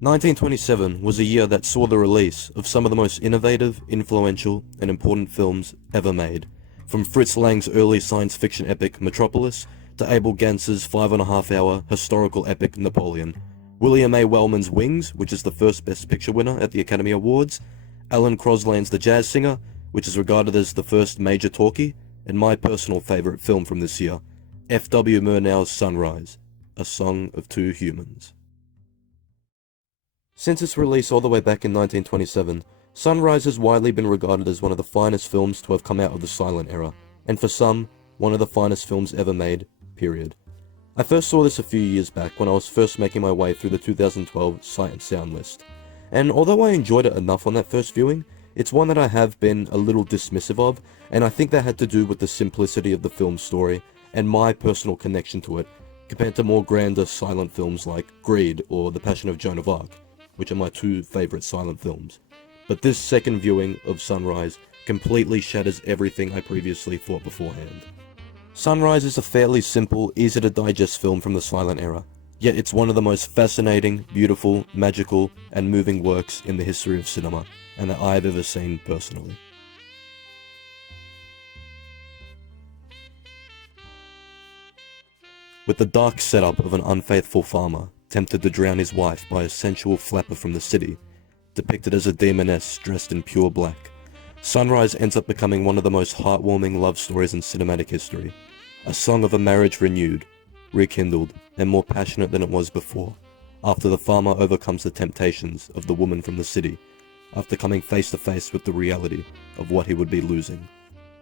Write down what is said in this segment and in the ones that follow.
1927 was a year that saw the release of some of the most innovative, influential, and important films ever made, from Fritz Lang's early science fiction epic Metropolis to Abel Gantz's 5.5-hour historical epic Napoleon, William A. Wellman's Wings, which is the first Best Picture winner at the Academy Awards, Alan Crosland's The Jazz Singer, which is regarded as the first major talkie, and my personal favourite film from this year, F.W. Murnau's Sunrise, A Song of Two Humans. Since its release all the way back in 1927, Sunrise has widely been regarded as one of the finest films to have come out of the silent era, and for some, one of the finest films ever made, period. I first saw this a few years back when I was first making my way through the 2012 Sight and Sound list, and although I enjoyed it enough on that first viewing, it's one that I have been a little dismissive of, and I think that had to do with the simplicity of the film's story and my personal connection to it, compared to more grander silent films like Greed or The Passion of Joan of Arc, which are my two favourite silent films. But this second viewing of Sunrise completely shatters everything I previously thought beforehand. Sunrise is a fairly simple, easy to digest film from the silent era, yet it's one of the most fascinating, beautiful, magical, and moving works in the history of cinema, and that I've ever seen personally. With the dark setup of an unfaithful farmer tempted to drown his wife by a sensual flapper from the city, depicted as a demoness dressed in pure black, Sunrise ends up becoming one of the most heartwarming love stories in cinematic history, a song of a marriage renewed, rekindled, and more passionate than it was before, after the farmer overcomes the temptations of the woman from the city, after coming face to face with the reality of what he would be losing.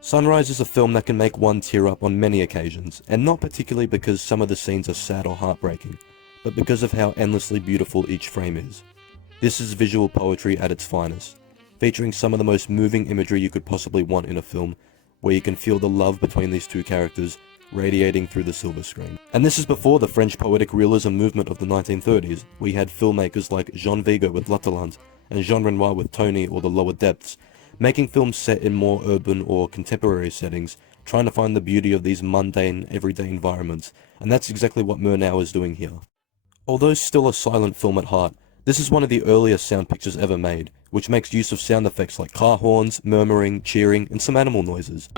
Sunrise is a film that can make one tear up on many occasions, and not particularly because some of the scenes are sad or heartbreaking, but because of how endlessly beautiful each frame is. This is visual poetry at its finest, featuring some of the most moving imagery you could possibly want in a film, where you can feel the love between these two characters radiating through the silver screen. And this is before the French poetic realism movement of the 1930s, where you had filmmakers like Jean Vigo with L'Atalante and Jean Renoir with Tony or The Lower Depths, making films set in more urban or contemporary settings, trying to find the beauty of these mundane, everyday environments, and that's exactly what Murnau is doing here. Although still a silent film at heart, this is one of the earliest sound pictures ever made, which makes use of sound effects like car horns, murmuring, cheering, and some animal noises.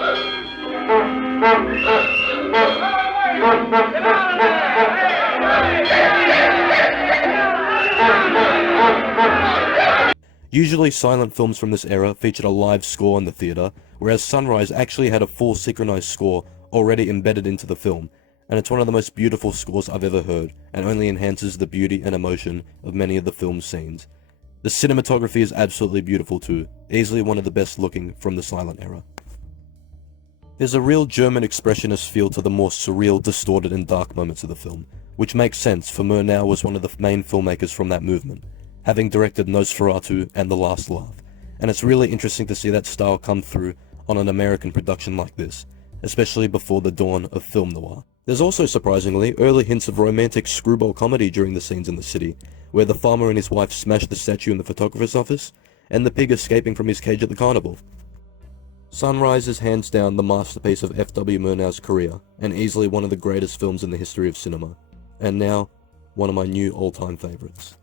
Usually silent films from this era featured a live score in the theatre, whereas Sunrise actually had a full synchronized score already embedded into the film, and it's one of the most beautiful scores I've ever heard, and only enhances the beauty and emotion of many of the film's scenes. The cinematography is absolutely beautiful too, easily one of the best looking from the silent era. There's a real German expressionist feel to the more surreal, distorted and dark moments of the film, which makes sense for Murnau was one of the main filmmakers from that movement, having directed Nosferatu and The Last Laugh, and it's really interesting to see that style come through on an American production like this, especially before the dawn of film noir. There's also, surprisingly, early hints of romantic screwball comedy during the scenes in the city, where the farmer and his wife smash the statue in the photographer's office, and the pig escaping from his cage at the carnival. Sunrise is hands down the masterpiece of F.W. Murnau's career, and easily one of the greatest films in the history of cinema, and now, one of my new all-time favourites.